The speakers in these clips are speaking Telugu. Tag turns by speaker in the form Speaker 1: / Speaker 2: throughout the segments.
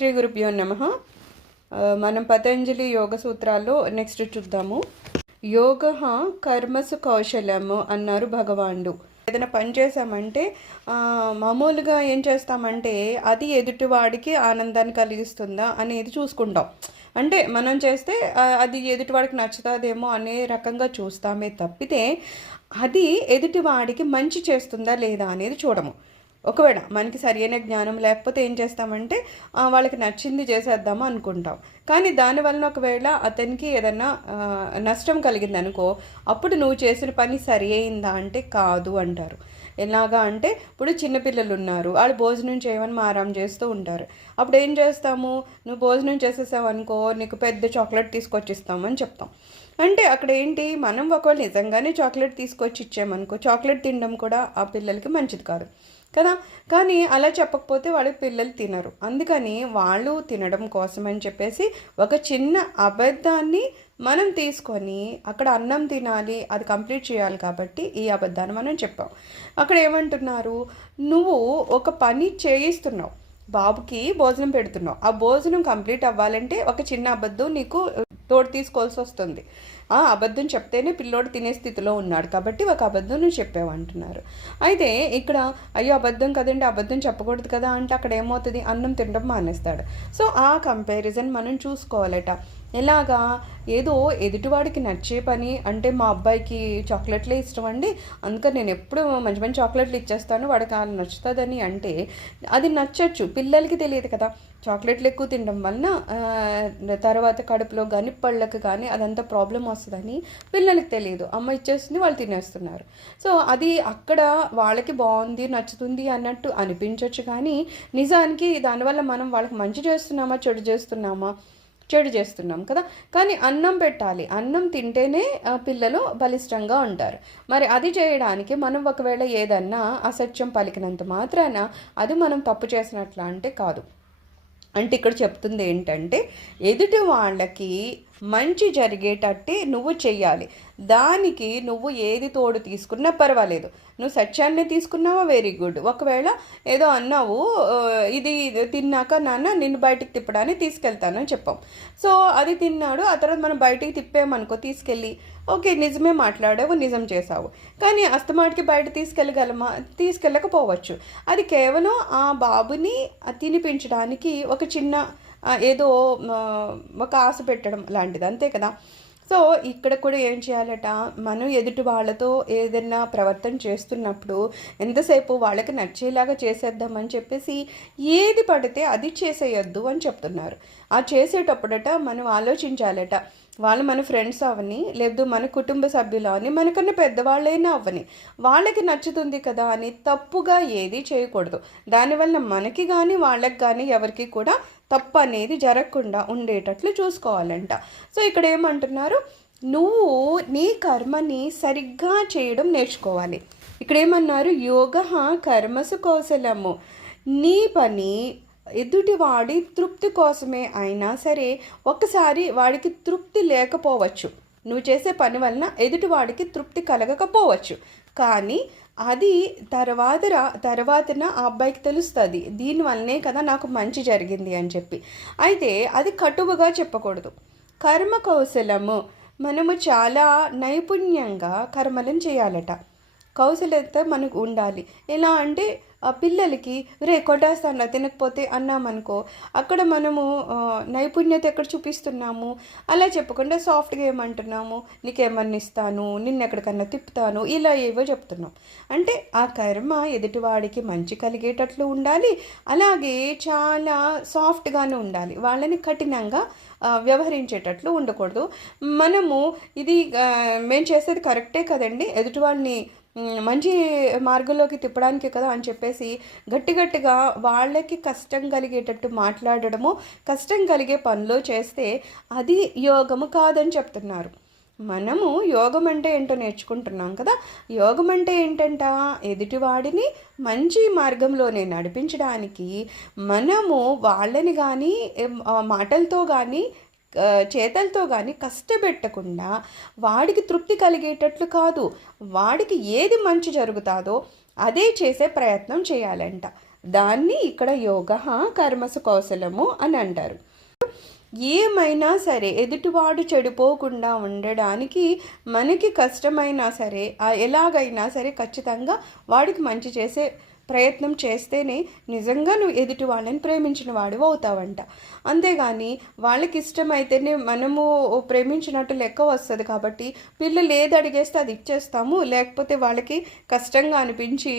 Speaker 1: శ్రీ గురుభ్యో నమ మనం పతంజలి యోగ సూత్రాల్లో నెక్స్ట్ చూద్దాము. యోగ కర్మసు కౌశలము అన్నారు భగవానుడు. ఏదైనా పని చేసామంటే మామూలుగా ఏం చేస్తామంటే అది ఎదుటివాడికి ఆనందాన్ని కలిగిస్తుందా అనేది చూసుకుంటాం. అంటే మనం చేస్తే అది ఎదుటివాడికి నచ్చుతుందేమో అనే రకంగా చూస్తామే తప్పితే అది ఎదుటివాడికి మంచి చేస్తుందా లేదా అనేది చూడము. ఒకవేళ మనకి సరైన జ్ఞానం లేకపోతే ఏం చేస్తామంటే వాళ్ళకి నచ్చింది చేసేద్దాము అనుకుంటాం. కానీ దానివలన ఒకవేళ అతనికి ఏదన్నా నష్టం కలిగింది అనుకో అప్పుడు నువ్వు చేసిన పని సరి అయిందా? అంటే కాదు అంటారు. ఎలాగా అంటే ఇప్పుడు చిన్నపిల్లలు ఉన్నారు వాళ్ళు భోజనం చేయమని మారం చేస్తూ ఉంటారు. అప్పుడు ఏం చేస్తాము? నువ్వు భోజనం చేసేసావు అనుకో నీకు పెద్ద చాక్లెట్ తీసుకొచ్చి ఇస్తామని చెప్తాం. అంటే అక్కడ ఏంటి? మనం ఒకవేళ నిజంగానే చాక్లెట్ తీసుకొచ్చి ఇచ్చామనుకో చాక్లెట్ తినడం కూడా ఆ పిల్లలకి మంచిది కాదు. కదా? కానీ అలా చెప్పకపోతే వాళ్ళ పిల్లలు తినరు. అందుకని వాళ్ళు తినడం కోసం అని చెప్పేసి ఒక చిన్న అబద్ధాన్ని మనం తీసుకొని అక్కడ అన్నం తినాలి అది కంప్లీట్ చేయాలి కాబట్టి ఈ అబద్ధాన్ని మనం చెప్పాం. అక్కడ ఏమంటున్నారు? నువ్వు ఒక పని చేయిస్తున్నావు. బాబుకి భోజనం పెడుతున్నావు. ఆ భోజనం కంప్లీట్ అవ్వాలంటే ఒక చిన్న అబద్ధం నీకు తోడు తీసుకోవాల్సి వస్తుంది. ఆ అబద్ధం చెప్తేనే పిల్లోడు తినే స్థితిలో ఉన్నాడు కాబట్టి ఒక అబద్ధం నువ్వు చెప్పావు అంటున్నారు. అయితే ఇక్కడ అయ్యో అబద్ధం కదండి అబద్ధం చెప్పకూడదు కదా అంటే అక్కడ ఏమవుతుంది? అన్నం తినడం మానేస్తాడు. సో ఆ కంపారిజన్ మనం చూసుకోవాలట. ఎలాగా? ఏదో ఎదుటివాడికి నచ్చే పని అంటే మా అబ్బాయికి చాక్లెట్లే ఇష్టం అండి. అందుకని నేను ఎప్పుడు మంచి మంచి చాక్లెట్లు ఇచ్చేస్తాను వాడికి అది నచ్చుతుందని అంటే అది నచ్చచ్చు పిల్లలకి తెలియదు కదా. చాక్లెట్లు ఎక్కువ తినడం వలన తర్వాత కడుపులో కానీ పళ్ళకు కానీ అదంతా ప్రాబ్లం వస్తుందని పిల్లలకి తెలియదు. అమ్మ ఇచ్చేస్తుంది వాళ్ళు తినేస్తున్నారు. సో అది అక్కడ వాళ్ళకి బాగుంది నచ్చుతుంది అన్నట్టు అనిపించవచ్చు కానీ నిజానికి దానివల్ల మనం వాళ్ళకి మంచి చేస్తున్నామా చెడు చేస్తున్నామా? చెడు చేస్తున్నాం కదా. కానీ అన్నం పెట్టాలి. అన్నం తింటేనే పిల్లలు బలిష్టంగా ఉంటారు. మరి అది చేయడానికి మనం ఒకవేళ ఏదన్నా అసత్యం పలికినంత మాత్రాన అది మనం తప్పు చేసినట్లా అంటే కాదు. అంటే ఇక్కడ చెప్తుంది ఏంటంటే ఎదుటి వాళ్ళకి మంచి జరిగేటట్టే నువ్వు చెయ్యాలి. దానికి నువ్వు ఏది తోడు తీసుకున్నా పర్వాలేదు. నువ్వు సత్యాన్ని తీసుకున్నావా? వెరీ గుడ్ ఒకవేళ ఏదో అన్నావు ఇది తిన్నాక నాన్న నిన్ను బయటికి తిప్పడానికి తీసుకెళ్తానని చెప్పాం. సో అది తిన్నాడు. ఆ తర్వాత మనం బయటికి తిప్పామనుకో తీసుకెళ్ళి ఓకే నిజమే మాట్లాడావు నిజం చేసావు కానీ అస్తమాటికి బయట తీసుకెళ్ళగలమా? తీసుకెళ్ళకపోవచ్చు. అది కేవలం ఆ బాబుని తినిపించడానికి ఒక చిన్న ఏదో ఒక ఆశ పెట్టడం లాంటిది అంతే కదా? సో ఇక్కడ కూడా ఏం చేయాలట? మనం ఎదుటి వాళ్ళతో ఏదైనా ప్రవర్తన చేస్తున్నప్పుడు ఎంతసేపు వాళ్ళకి నచ్చేలాగా చేసేద్దామని చెప్పేసి ఏది పడితే అది చేసేయొద్దు అని చెప్తున్నారు. ఆ చేసేటప్పుడట మనం ఆలోచించాలట వాళ్ళు మన ఫ్రెండ్స్ అవని లేదు మన కుటుంబ సభ్యులు అవని మనకన్నా పెద్దవాళ్ళైనా అవ్వని వాళ్ళకి నచ్చుతుంది కదా అని తప్పుగా ఏది చేయకూడదు. దానివల్ల మనకి కానీ వాళ్ళకి కానీ ఎవరికి కూడా తప్పు అనేది జరగకుండా ఉండేటట్లు చూసుకోవాలంట. సో ఇక్కడ ఏమంటున్నారు? నువ్వు నీ కర్మని సరిగ్గా చేయడం నేర్చుకోవాలి. ఇక్కడ ఏమన్నారు? యోగ కర్మసు కౌశలము. నీ పని ఎదుటివాడి తృప్తి కోసమే అయినా సరే ఒకసారి వాడికి తృప్తి లేకపోవచ్చు. నువ్వు చేసే పని వలన ఎదుటివాడికి తృప్తి కలగకపోవచ్చు. కానీ అది తర్వాత రా- తర్వాతన ఆ అబ్బాయికి తెలుస్తుంది. దీనివల్లనే కదా నాకు మంచి జరిగింది అని చెప్పి. అయితే అది కటువుగా చెప్పకూడదు. కర్మ కౌశలము మనము చాలా నైపుణ్యంగా కర్మలను చేయాలట. కౌశలత మనకు ఉండాలి. ఎలా అంటే ఆ పిల్లలకి రే కొట్టేస్తాను తినకపోతే అన్నామనుకో అక్కడ మనము నైపుణ్యత ఎక్కడ చూపిస్తున్నాము? అలా చెప్పకుండా సాఫ్ట్గా ఏమంటున్నాము? నీకేమన్నా ఇస్తాను నిన్ను ఎక్కడికన్నా తిప్పుతాను? ఇలా ఏవో చెప్తున్నాం. అంటే ఆ కర్మ ఎదుటివాడికి మంచి కలిగేటట్లు ఉండాలి అలాగే చాలా సాఫ్ట్గానే ఉండాలి. వాళ్ళని కఠినంగా వ్యవహరించేటట్లు ఉండకూడదు. మనము ఇది మేము చేసేది కరెక్టే కదండి? ఎదుటి వాళ్ళని మంచి మార్గంలోకి తిప్పడానికి కదా అని చెప్పేసి గట్టి గట్టిగా వాళ్ళకి కష్టం కలిగేటట్టు మాట్లాడడము కష్టం కలిగే పనులు చేస్తే అది యోగము కాదని చెప్తున్నారు. మనము యోగం అంటే ఏంటో నేర్చుకుంటున్నాం కదా. యోగం అంటే ఏంటంట? ఎదుటివాడిని మంచి మార్గంలోనే నడిపించడానికి మనము వాళ్ళని కానీ మాటలతో కానీ చేతలతో కానీ కష్టపెట్టకుండా వాడికి తృప్తి కలిగేటట్లు కాదు. వాడికి ఏది మంచి జరుగుతాదో అదే చేసే ప్రయత్నం చేయాలంట. దాన్ని ఇక్కడ యోగ కర్మసు కౌశలము అని అంటారు. ఏమైనా సరే ఎదుటివాడు చెడిపోకుండా ఉండడానికి మనకి కష్టమైనా సరే ఎలాగైనా సరే ఖచ్చితంగా వాడికి మంచి చేసే ప్రయత్నం చేస్తేనే నిజంగా నువ్వు ఎదుటి వాళ్ళని ప్రేమించిన వాడివి అవుతావంట. అంతేగాని వాళ్ళకి ఇష్టమైతేనే మనము ప్రేమించినట్టు లెక్క వస్తుంది కాబట్టి పిల్లలు ఏది అడిగేస్తే అది ఇచ్చేస్తాము. లేకపోతే వాళ్ళకి కష్టంగా అనిపించి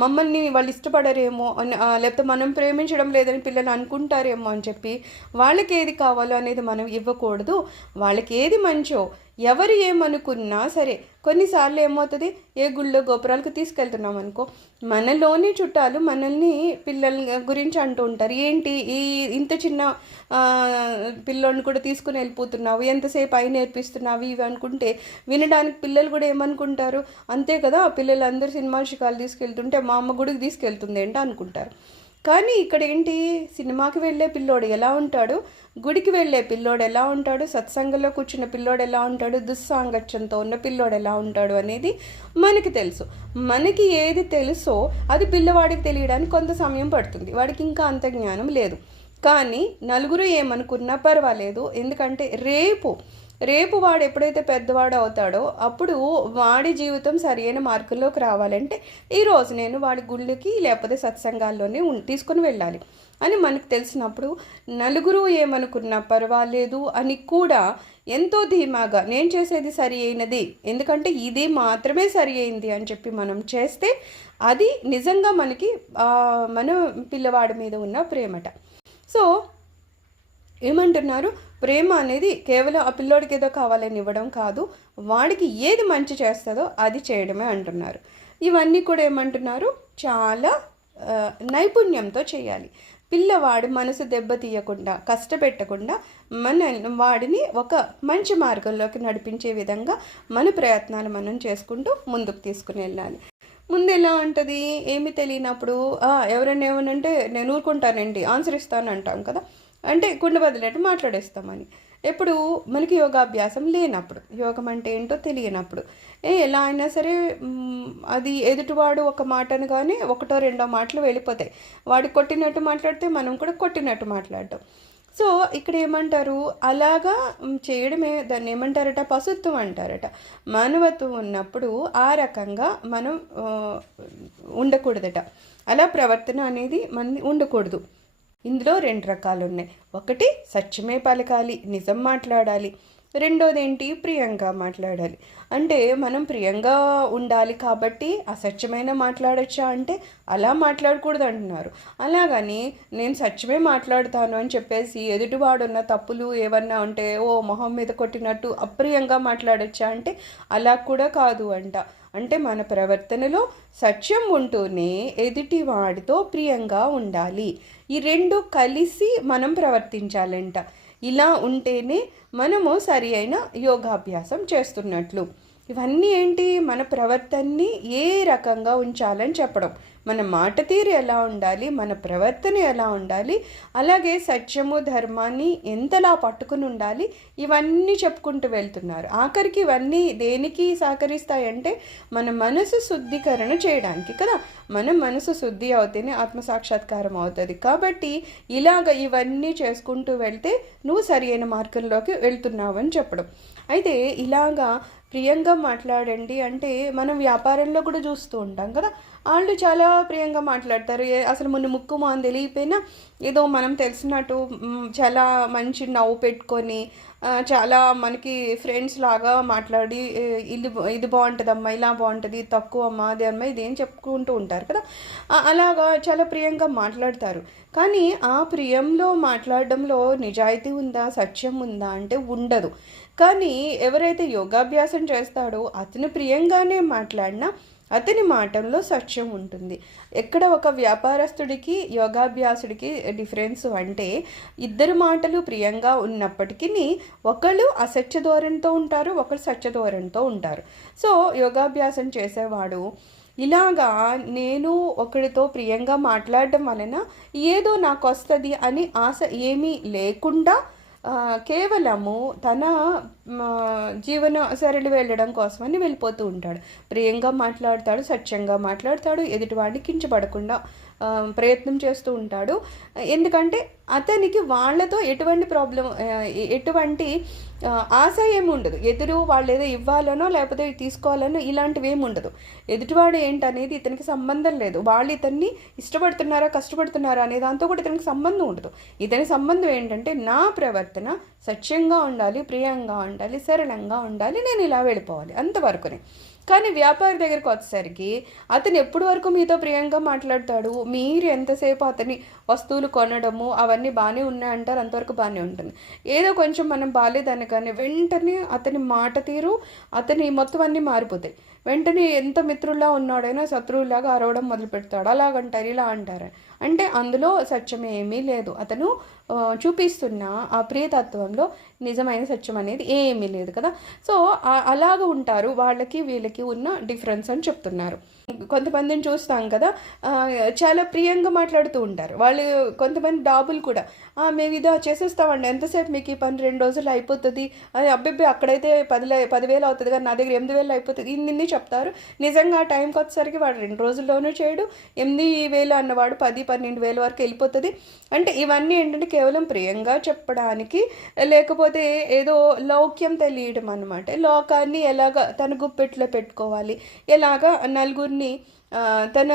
Speaker 1: మమ్మల్ని వాళ్ళు ఇష్టపడరేమో లేకపోతే మనం ప్రేమించడం లేదని పిల్లలు అనుకుంటారేమో అని చెప్పి వాళ్ళకి ఏది కావాలో అనేది మనం ఇవ్వకూడదు. వాళ్ళకి ఏది మంచో ఎవరు ఏమనుకున్నా సరే కొన్నిసార్లు ఏమవుతుంది? ఏ గుళ్ళో గోపురాలకు తీసుకెళ్తున్నాం అనుకో మనలోని చుట్టాలు మనల్ని పిల్లల గురించి అంటూ ఉంటారు. ఏంటి? ఈ ఇంత చిన్న పిల్లోని కూడా తీసుకుని వెళ్ళిపోతున్నావు. ఎంతసేపు అయి నేర్పిస్తున్నావు? ఇవి అనుకుంటే వినడానికి పిల్లలు కూడా ఏమనుకుంటారు? అంతే కదా పిల్లలందరూ సినిమా శిఖాలు తీసుకెళ్తుంటే మా అమ్మ గుడికి తీసుకెళ్తుంది ఏంటో అనుకుంటారు. కానీ ఇక్కడ ఏంటి? సినిమాకి వెళ్ళే పిల్లోడు ఎలా ఉంటాడు? గుడికి వెళ్ళే పిల్లోడు ఎలా ఉంటాడు? సత్సంగంలో కూర్చున్న పిల్లోడు ఎలా ఉంటాడు? దుస్సాంగత్యంతో ఉన్న పిల్లోడు ఎలా ఉంటాడు అనేది మనకి తెలుసు. మనకి ఏది తెలుసో అది పిల్లవాడికి తెలియడానికి కొంత సమయం పడుతుంది. వాడికి ఇంకా అంత జ్ఞానం లేదు. కానీ నలుగురు ఏమనుకున్నా పర్వాలేదు. ఎందుకంటే రేపు రేపు వాడు ఎప్పుడైతే పెద్దవాడు అవుతాడో అప్పుడు వాడి జీవితం సరైన మార్గంలోకి రావాలంటే ఈరోజు నేను వాడి గుళ్ళకి లేకపోతే సత్సంగాల్లోనే ఉం- తీసుకొని వెళ్ళాలి. అని మనకు తెలిసినప్పుడు నలుగురు ఏమనుకున్నా పర్వాలేదు అని కూడా ఎంతో ధీమాగా నేను చేసేది సరి అయినది ఎందుకంటే ఇది మాత్రమే సరి అయింది అని చెప్పి మనం చేస్తే అది నిజంగా మనకి మన పిల్లవాడి మీద ఉన్న ప్రేమట. సో ఏమంటున్నారు? ప్రేమ అనేది కేవలం ఆ పిల్లోడికి ఏదో కావాలని ఇవ్వడం కాదు. వాడికి ఏది మంచి చేస్తుందో అది చేయడమే అంటున్నారు. ఇవన్నీ కూడా ఏమంటున్నారు? చాలా నైపుణ్యంతో చేయాలి. పిల్లవాడు మనసు దెబ్బతీయకుండా కష్టపెట్టకుండా మన వాడిని ఒక మంచి మార్గంలోకి నడిపించే విధంగా మన ప్రయత్నాలు మనం చేసుకుంటూ ముందుకు తీసుకుని వెళ్ళాలి. ముందు ఎలా ఉంటుంది? ఏమి తెలియనప్పుడు ఎవరైనా ఏమనంటే నేను ఊరుకుంటానండి ఆన్సర్ ఇస్తాను అంటాం కదా. అంటే కుండ బదిలేట్టు మాట్లాడేస్తామని. ఎప్పుడు మనకి యోగాభ్యాసం లేనప్పుడు యోగం అంటే ఏంటో తెలియనప్పుడు. ఏ ఎలా అయినా సరే అది ఎదుటివాడు ఒక మాట అనగానే ఒకటో రెండో మాటలు వెళ్ళిపోతాయి. వాడు కొట్టినట్టు మాట్లాడితే మనం కూడా కొట్టినట్టు మాట్లాడటం. సో ఇక్కడ ఏమంటారు? అలాగా చేయడమే దాన్ని ఏమంటారట? పశుత్వం అంటారట. మానవత్వం ఉన్నప్పుడు ఆ రకంగా మనం ఉండకూడదట. అలా ప్రవర్తన అనేది మన ఉండకూడదు. ఇందులో రెండు రకాలు ఉన్నాయి ఒకటి సత్యమే పలకాలి నిజం మాట్లాడాలి. రెండోది ఏంటి ప్రియంగా మాట్లాడాలి. అంటే మనం ప్రియంగా ఉండాలి కాబట్టి అసత్యమైన మాట్లాడచ్చా అంటే అలా మాట్లాడకూడదు అంటున్నారు అలాగని నేను సత్యమే మాట్లాడతాను అని చెప్పేసి ఎదుటివాడున్న తప్పులు ఏమన్నా ఉంటే ఓ మొహం మీద కొట్టినట్టు అప్రియంగా మాట్లాడచ్చా అంటే అలా కూడా కాదు అంట. అంటే మన ప్రవర్తనలో సత్యం ఉంటూనే ఎదుటి వాడితో ప్రియంగా ఉండాలి. ఈ రెండు కలిసి మనం ప్రవర్తించాలంట. ఇలా ఉంటేనే మనము సరి అయిన యోగాభ్యాసం చేస్తున్నట్లు. ఇవన్నీ ఏంటి? మన ప్రవర్తనని ఏ రకంగా ఉంచాలని చెప్పడం. మన మాట తీరు ఎలా ఉండాలి మన ప్రవర్తన ఎలా ఉండాలి అలాగే సత్యము ధర్మాన్ని ఎంతలా పట్టుకుని ఉండాలి ఇవన్నీ చెప్పుకుంటూ వెళ్తున్నారు. ఆఖరికి ఇవన్నీ దేనికి సహకరిస్తాయంటే మన మనసు శుద్ధీకరణ చేయడానికి కదా. మన మనసు శుద్ధి అవుతేనే ఆత్మ సాక్షాత్కారం అవుతుంది. కాబట్టి ఇలాగ ఇవన్నీ చేసుకుంటూ వెళ్తే నువ్వు సరి అయిన మార్గంలోకి వెళ్తున్నావు అని చెప్పడం. అయితే ఇలాగా ప్రియంగా మాట్లాడండి అంటే మనం వ్యాపారంలో కూడా చూస్తూ ఉంటాం కదా. వాళ్ళు చాలా ప్రియంగా మాట్లాడతారు. అసలు మొన్న ముక్కు మొహం తెలియపోయినా ఏదో మనం తెలిసినట్టు చాలా మంచి నవ్వు పెట్టుకొని చాలా మనకి ఫ్రెండ్స్ లాగా మాట్లాడి ఇది ఇది బాగుంటుంది ఇది బాగుంటుందమ్మా ఇలా బాగుంటుంది తక్కువ అమ్మా అది అమ్మా ఇది ఏం చెప్పుకుంటూ ఉంటారు కదా. అలాగా చాలా ప్రియంగా మాట్లాడతారు. కానీ ఆ ప్రియంలో మాట్లాడడంలో నిజాయితీ ఉందా సత్యం ఉందా అంటే ఉండదు. కానీ ఎవరైతే యోగాభ్యాసం చేస్తాడో అతను ప్రియంగానే మాట్లాడినా అతని మాటల్లో సత్యం ఉంటుంది. ఎక్కడ ఒక వ్యాపారస్తుడికి యోగాభ్యాసుడికి డిఫరెన్స్ అంటే ఇద్దరు మాటలు ప్రియంగా ఉన్నప్పటికీ ఒకళ్ళు అసత్య ధోరణితో ఉంటారు ఒకరు సత్య ధోరణితో ఉంటారు. సో యోగాభ్యాసం చేసేవాడు ఇలాగా నేను ఒకరితో ప్రియంగా మాట్లాడడం వలన ఏదో నాకు వస్తుంది అని ఆశ ఏమీ లేకుండా కేవలము తన జీవన సరళి వెళ్ళడం కోసమని వెళ్ళిపోతూ ఉంటాడు. ప్రియంగా మాట్లాడతాడు సత్యంగా మాట్లాడతాడు ఎదుటివాడిని కించపడకుండా ప్రయత్నం చేస్తూ ఉంటాడు. ఎందుకంటే అతనికి వాళ్ళతో ఎటువంటి ప్రాబ్లం ఎటువంటి ఆశ ఏమి ఉండదు. ఎదురు వాళ్ళు ఏదో ఇవ్వాలనో లేకపోతే తీసుకోవాలనో ఇలాంటివి ఏమి ఉండదు. ఎదుటివాడు ఏంటనేది ఇతనికి సంబంధం లేదు. వాళ్ళు ఇతన్ని ఇష్టపడుతున్నారా కష్టపడుతున్నారా అనే దాంతో కూడా ఇతనికి సంబంధం ఉండదు. ఇతని సంబంధం ఏంటంటే నా ప్రవర్తన సత్యంగా ఉండాలి ప్రియంగా ఉండాలి సరళంగా ఉండాలి నేను ఇలా వెళ్ళిపోవాలి అంతవరకునే. కానీ వ్యాపారి దగ్గరికి వచ్చేసరికి అతను ఎప్పటి వరకు మీతో ప్రియంగా మాట్లాడతాడు? మీరు ఎంతసేపు అతని వస్తువులు కొనడము అవన్నీ బాగానే ఉన్నాయి అంటారు అంతవరకు బాగానే ఉంటుంది. ఏదో కొంచెం మనం బాగాలేదని కానీ వెంటనే అతని మాట తీరు అతని మొత్తం అన్నీ మారిపోతాయి. వెంటనే ఎంత మిత్రుల్లా ఉన్నాడైనా శత్రువులాగా అరవడం మొదలు పెడతాడు అలాగంటారు ఇలా అంటారు. అంటే అందులో సత్యం ఏమీ లేదు. అతను చూపిస్తున్న ఆ ప్రియతత్వంలో నిజమైన సత్యం అనేది ఏమీ లేదు కదా. సో అలాగ ఉంటారు. వాళ్ళకి వీళ్ళకి ఉన్న డిఫరెన్స్ అని చెప్తున్నారు. కొంతమందిని చూస్తాం కదా. చాలా ప్రియంగా మాట్లాడుతూ ఉంటారు. వాళ్ళు కొంతమంది డాబులు కూడా మేము ఇదో చేసేస్తామండి. ఎంతసేపు మీకు ఈ పని రెండు రోజులు అయిపోతుంది? అది అబ్బాయి అక్కడైతే పది పదివేలు అవుతుంది కానీ నా దగ్గర ఎనిమిది వేలు అయిపోతుంది. ఇన్ని ఇన్ని చెప్తారు. నిజంగా ఆ టైంకి వచ్చేసరికి వాడు రెండు రోజుల్లోనూ చేయడు. ఎనిమిది వేలు అన్నవాడు పది పన్నెండు వేల వరకు వెళ్ళిపోతుంది. అంటే ఇవన్నీ ఏంటంటే కేవలం ప్రియంగా చెప్పడానికి లేకపోతే ఏదో లౌక్యం తెలియడం అనమాట లోకాన్ని ఎలాగ తన గుప్పెట్లో పెట్టుకోవాలి ఎలాగ నలుగురిని తన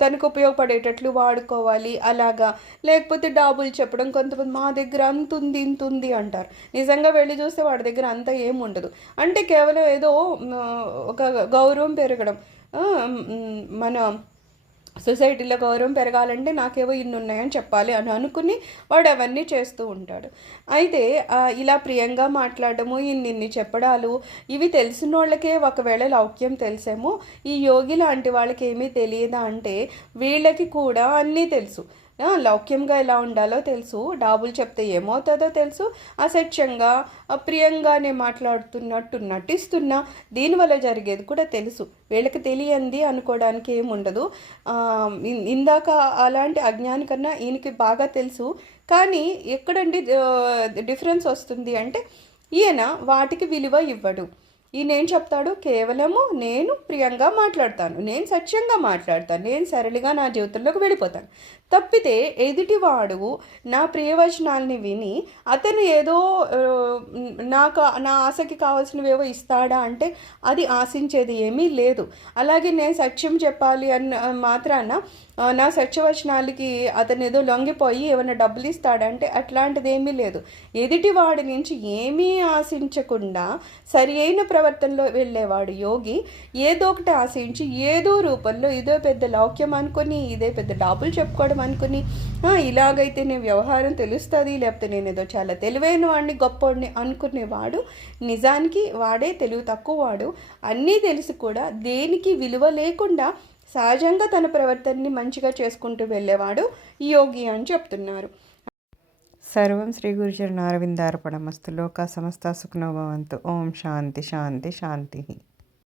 Speaker 1: తనకు ఉపయోగపడేటట్లు వాడుకోవాలి అలాగా. లేకపోతే డాబులు చెప్పడం కొంతమంది మా దగ్గర అంత ఉంది ఇంత ఉంది అంటారు. నిజంగా వెళ్ళి చూస్తే వాడి దగ్గర అంత ఏం ఉండదు. అంటే కేవలం ఏదో ఒక గౌరవం పెరగడం. మన సొసైటీలో గౌరవం పెరగాలంటే నాకేవో ఇన్ని ఉన్నాయని చెప్పాలి అని అనుకుని వాడు అవన్నీ చేస్తూ ఉంటాడు. అయితే ఇలా ప్రియంగా మాట్లాడము ఇన్ని ఇన్ని చెప్పడాలు ఇవి తెలిసిన వాళ్ళకే ఒకవేళ లౌక్యం తెలిసేమో ఈ యోగి లాంటి వాళ్ళకి ఏమీ తెలియదా అంటే వీళ్ళకి కూడా అన్నీ తెలుసు. లౌక్యంగా ఎలా ఉండాలో తెలుసు. డాబులు చెప్తే ఏమవుతుందో తెలుసు. అసత్యంగా అప్రియంగానే మాట్లాడుతున్నట్టు నటిస్తున్నా దీనివల్ల జరిగేది కూడా తెలుసు. వీళ్ళకి తెలియంది అనుకోవడానికి ఏముండదు. ఇందాక అలాంటి అజ్ఞాని కన్నా ఈయనకి బాగా తెలుసు. కానీ ఎక్కడండి డిఫరెన్స్ వస్తుంది అంటే ఈయన వాటికి విలువ ఇవ్వడు. ఈయన ఏం చెప్తాడు? కేవలము నేను ప్రియంగా మాట్లాడతాను. నేను సత్యంగా మాట్లాడతాను. నేను సరళిగా నా జీవితంలోకి వెళ్ళిపోతాను. తప్పితే ఎదుటివాడు నా ప్రియవచనాల్ని విని అతను ఏదో నాకు నా ఆశకి కావాల్సినవేవో ఇస్తాడా అంటే అది ఆశించేది ఏమీ లేదు. అలాగే నేను సత్యం చెప్పాలి అన్న మాత్రాన నా సత్యవచనాలకి అతను ఏదో లొంగిపోయి ఏమైనా డబ్బులు ఇస్తాడంటే అట్లాంటిది ఏమీ లేదు. ఎదుటివాడి నుంచి ఏమీ ఆశించకుండా సరి అయిన ప్రవర్తనలో వెళ్ళేవాడు యోగి ఏదో ఒకటి ఆశించి ఏదో రూపంలో ఇదో పెద్ద లౌక్యం అనుకొని ఇదే పెద్ద డబ్బులు చెప్పుకోవడం అనుకుని ఇలాగైతే నేను వ్యవహారం తెలుస్తుంది లేకపోతే నేను ఏదో చాలా తెలివైన వాడిని గొప్పవాడిని అనుకునేవాడు నిజానికి వాడే తెలివి తక్కువ వాడు అన్నీ తెలిసి కూడా దేనికి విలువ లేకుండా సహజంగా తన ప్రవర్తనని మంచిగా చేసుకుంటూ వెళ్ళేవాడు యోగి అని చెప్తున్నారు.
Speaker 2: సర్వం శ్రీ గురుచరణ అరవిందార్పణమస్తు లోక సమస్త సుఖనోభవంతు ఓం శాంతి శాంతి శాంతి.